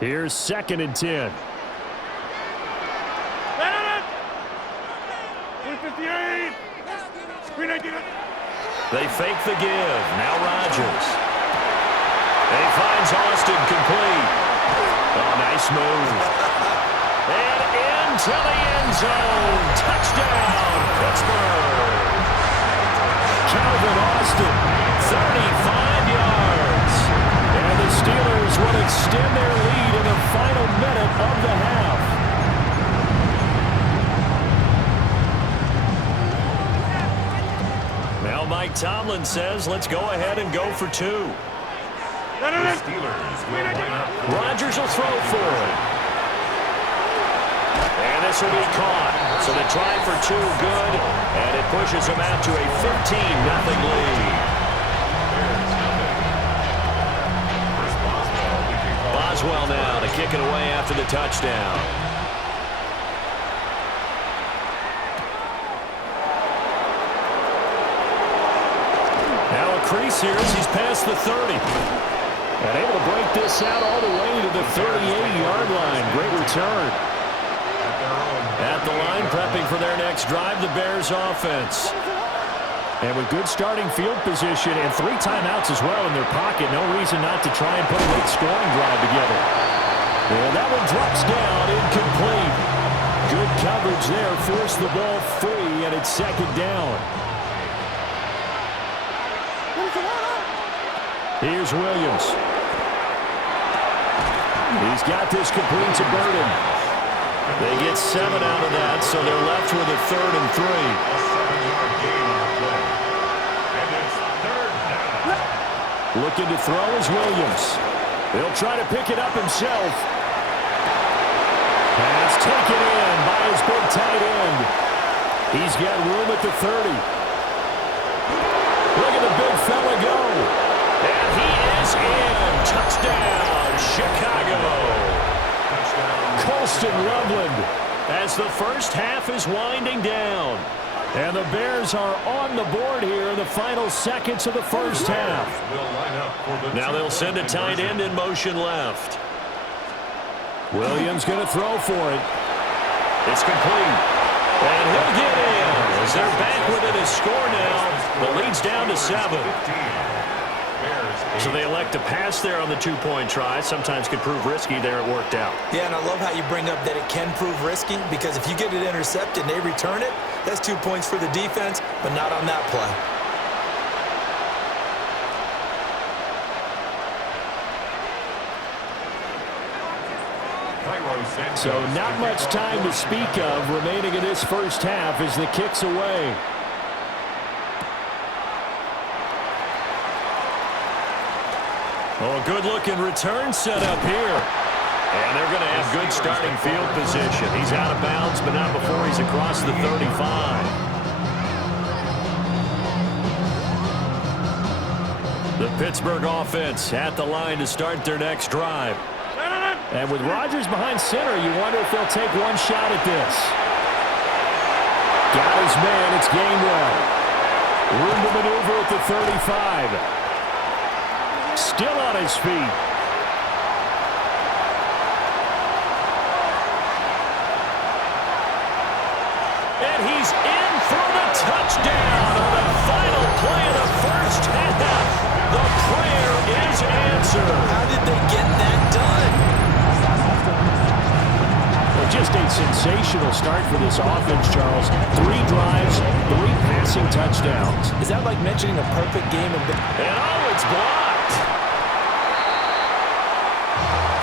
Here's 2nd and 10. 358. They fake the give. Now Rodgers. He finds Austin complete. Oh, nice move. And into the end zone. Touchdown, Pittsburgh. Calvin Austin, 35 yards. And the Steelers will extend their lead in the final minute of the half. Now Mike Tomlin says, let's go ahead and go for 2. Rodgers will throw for it. And this will be caught. So the try for 2 good, and it pushes them out to a 15-0 lead. Boswell now to kick it away after the touchdown. Now a crease here as he's past the 30. And able to break this out all the way to the 38-yard line. Great return. At the line, prepping for their next drive, the Bears offense. And with good starting field position and 3 timeouts as well in their pocket, no reason not to try and put a late scoring drive together. And that one drops down, incomplete. Good coverage there, forced the ball free, and it's 2nd down. Here's Williams. He's got this complete to Burden. They get 7 out of that, so they're left with a 3rd and 3. Looking to throw is Williams. He'll try to pick it up himself. Pass taken in by his big tight end. He's got room at the 30. Look at the big fella go. And he is in. Touchdown, Chicago. Colston Loveland as the first half is winding down. And the Bears are on the board here in the final seconds of the first half. Now they'll send a tight end in motion left. Williams going to throw for it. It's complete. And he'll get in as they're back within a score now. The lead's down to 7. So they elect to pass there on the 2-point try. Sometimes could prove risky. There it worked out. Yeah, and I love how you bring up that it can prove risky, because if you get it intercepted and they return it, that's 2 points for the defense, but not on that play. So not much time to speak of remaining in this first half as the kick's away. Oh, a good-looking return set up here. And they're going to have good starting field position. He's out of bounds, but not before he's across the 35. The Pittsburgh offense at the line to start their next drive. And with Rodgers behind center, you wonder if they'll take one shot at this. Got his man. It's Gainwell. Room to maneuver at the 35. Still on his feet. And he's in for the touchdown on the final play of the first half. The prayer is answered. How did they get that done? Well, just a sensational start for this offense, Charles. 3 drives, 3 passing touchdowns. Is that like mentioning a perfect game of... And oh, it's blocked.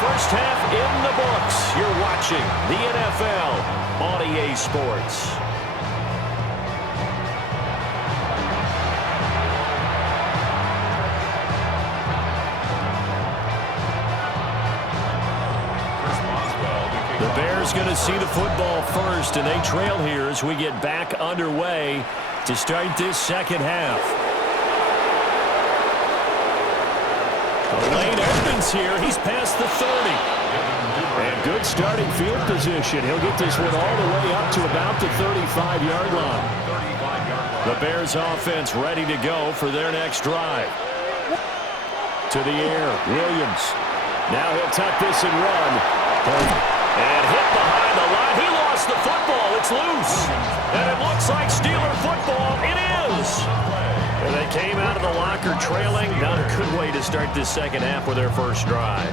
First half in the books. You're watching the NFL on EA Sports. The Bears going to see the football first, and they trail here as we get back underway to start this second half. The lane opens here. He's past the 30. And good starting field position. He'll get this one all the way up to about the 35-yard line. The Bears offense ready to go for their next drive. To the air, Williams. Now he'll tuck this and run. And hit behind the line. He lost the football. It's loose. And it looks like Steeler football. It is. And they came out of the locker trailing. Not a good way to start this second half with their first drive.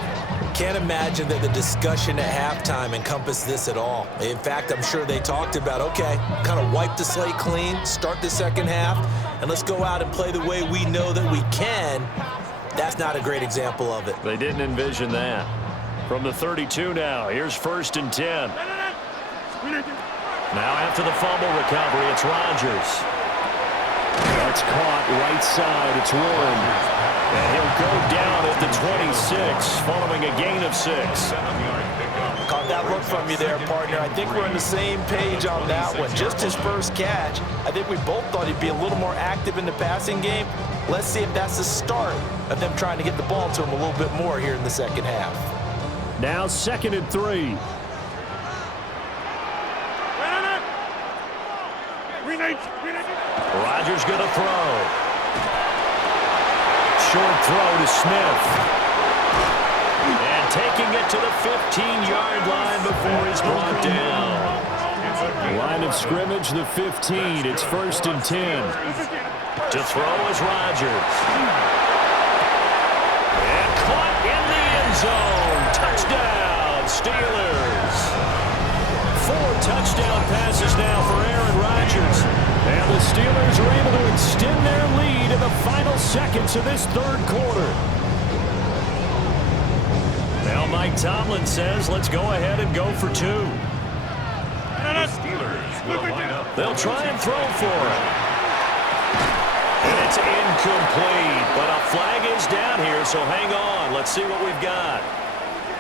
Can't imagine that the discussion at halftime encompassed this at all. In fact, I'm sure they talked about, okay, kind of wipe the slate clean, start the second half, and let's go out and play the way we know that we can. That's not a great example of it. They didn't envision that. From the 32 now, here's 1st and 10. Now after the fumble recovery, it's Rodgers. That's caught right side. It's Warren. And he'll go down at the 26 following a gain of 6. Caught that look from you there, partner. I think we're on the same page on that one. Just his first catch. I think we both thought he'd be a little more active in the passing game. Let's see if that's the start of them trying to get the ball to him a little bit more here in the second half. Now 2nd and 3. Rodgers going to throw. Short throw to Smith. And taking it to the 15-yard line before he's brought down. Line of scrimmage, the 15. It's 1st and 10. To throw is Rodgers. And caught in the end zone. Touchdown, Steelers. 4 touchdown passes now for Aaron Rodgers. And the Steelers are able to extend their lead in the final seconds of this third quarter. Now Mike Tomlin says, let's go ahead and go for 2. They'll try and throw for it. And it's incomplete, but a flag is down here, so hang on. Let's see what we've got.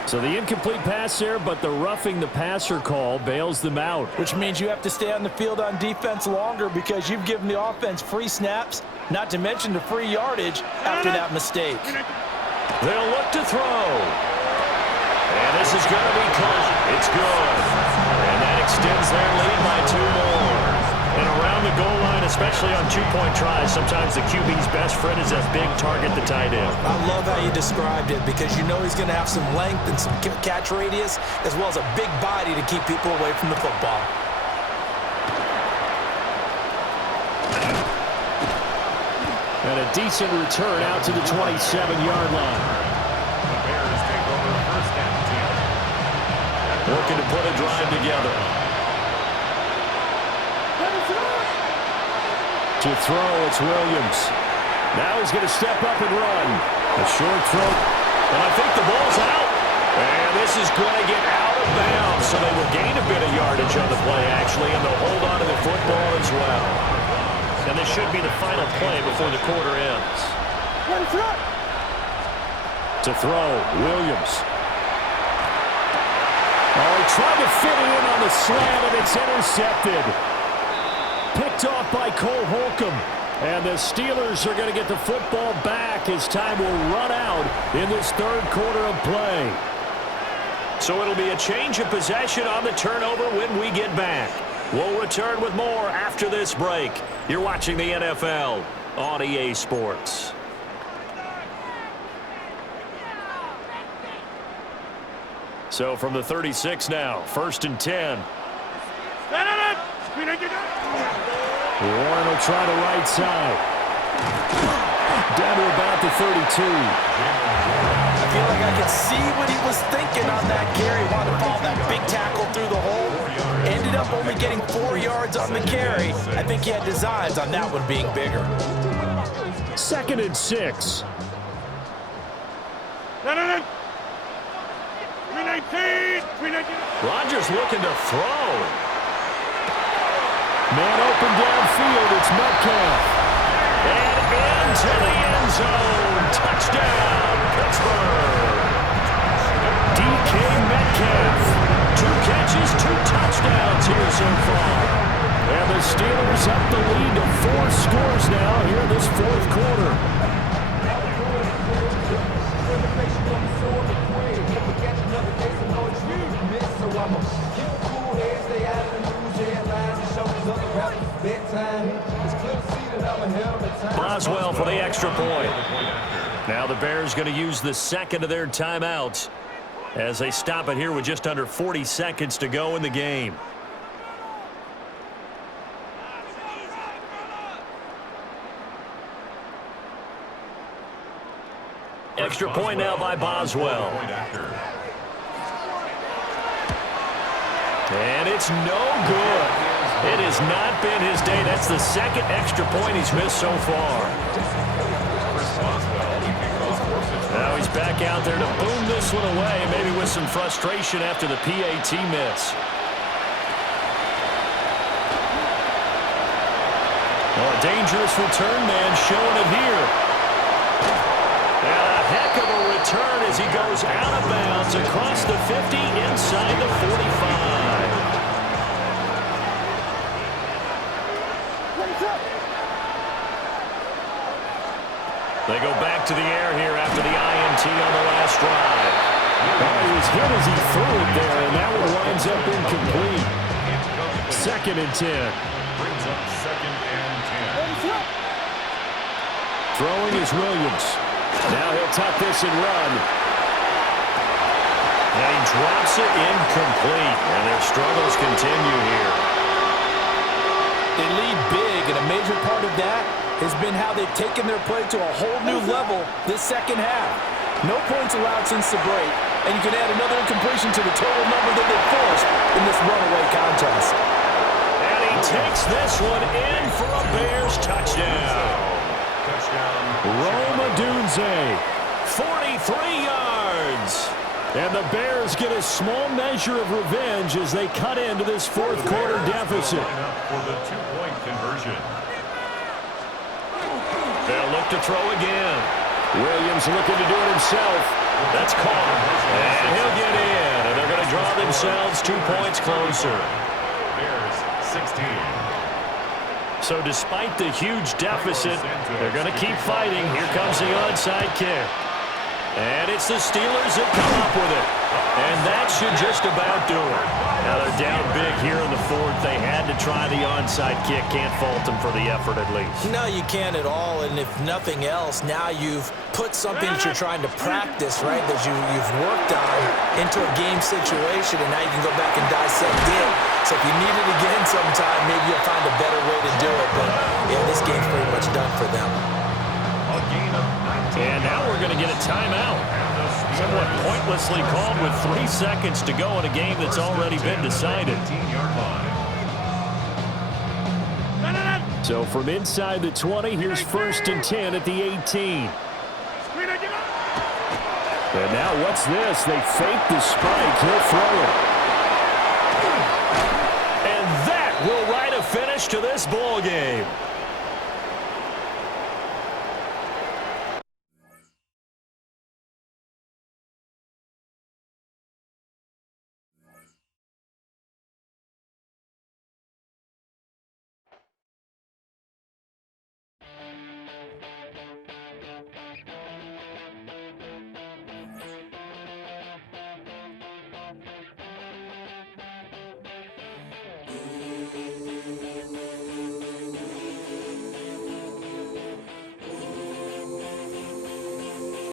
So the incomplete pass there, but the roughing the passer call bails them out. Which means you have to stay on the field on defense longer because you've given the offense free snaps, not to mention the free yardage after that mistake. They'll look to throw. And this is going to be caught. It's good. And that extends their lead by 2 more. And around the goal line, especially on 2-point tries, sometimes the QB's best friend is a big target, the tight end. I love how you described it because you know he's going to have some length and some catch radius as well as a big body to keep people away from the football. And a decent return out to the 27-yard line. Working to put a drive together. To throw, it's Williams. Now he's going to step up and run. A short throw. And I think the ball's out. And this is going to get out of bounds. So they will gain a bit of yardage on the play, actually, and they'll hold on to the football as well. And this should be the final play before the quarter ends. To throw, Williams. Oh, he tried to fit it in on the slant, and it's intercepted. Picked off by Cole Holcomb. And the Steelers are going to get the football back as time will run out in this third quarter of play. So it'll be a change of possession on the turnover when we get back. We'll return with more after this break. You're watching the NFL on EA Sports. So from the 36 now, 1st and 10. Warren will try the right side. Down to about the 32. I feel like I could see what he was thinking on that carry. Wanted to follow that big tackle through the hole. Ended up only getting 4 yards on the carry. I think he had designs on that one being bigger. 2nd and 6. Rodgers looking to throw. Man open downfield, it's Metcalf. And into the end zone. Touchdown, Pittsburgh. DK Metcalf. 2 catches, 2 touchdowns here so far. And the Steelers up the lead to 4 scores now here in this fourth quarter. Boswell for the extra point. Now the Bears going to use the second of their timeouts as they stop it here with just under 40 seconds to go in the game. Extra point now by Boswell. And it's no good. It has not been his day. That's the second extra point he's missed so far. Now he's back out there to boom this one away, maybe with some frustration after the PAT miss. Oh, a dangerous return man showing it here. And a heck of a return as he goes out of bounds across the 50 inside the 45. They go back to the air here after the INT on the last drive. Oh, he was hit as he threw it there, and that one winds up incomplete. 2nd and 10. Brings up 2nd and 10. Throwing is Williams. Now he'll tuck this and run. And he drops it incomplete, and their struggles continue here. They lead big, and a major part of that has been how they've taken their play to a whole new level this second half. No points allowed since the break, and you can add another incompletion to the total number that they forced in this runaway contest. And he takes this one in for a Bears touchdown. Rome Odunze, 43 yards. and the Bears get a small measure of revenge as they cut into this fourth quarter deficit. For the 2-point conversion. They'll look to throw again. Williams looking to do it himself. That's caught. And he'll get in. And they're going to draw themselves 2 points closer. Bears 16. So despite the huge deficit, they're going to keep fighting. Here comes the onside kick. And it's the Steelers that come up with it. And that should just about do it. Now they're down big here in the fourth. They had to try the onside kick. Can't fault them for the effort at least. No, you can't at all. And if nothing else, now you've put something that you're trying to practice, right, that you've worked on into a game situation, and now you can go back and dissect it. So if you need it again sometime, maybe you'll find a better way to do it. But, yeah, this game's pretty much done for them. A gain of 19. And now we're going to get a timeout. Somewhat pointlessly called with 3 seconds to go in a game that's already been decided. 18-yard line. So from inside the 20, here's 1st and 10 at the 18. And now what's this? They fake the spike. He'll throw it. And that will write a finish to this ball game.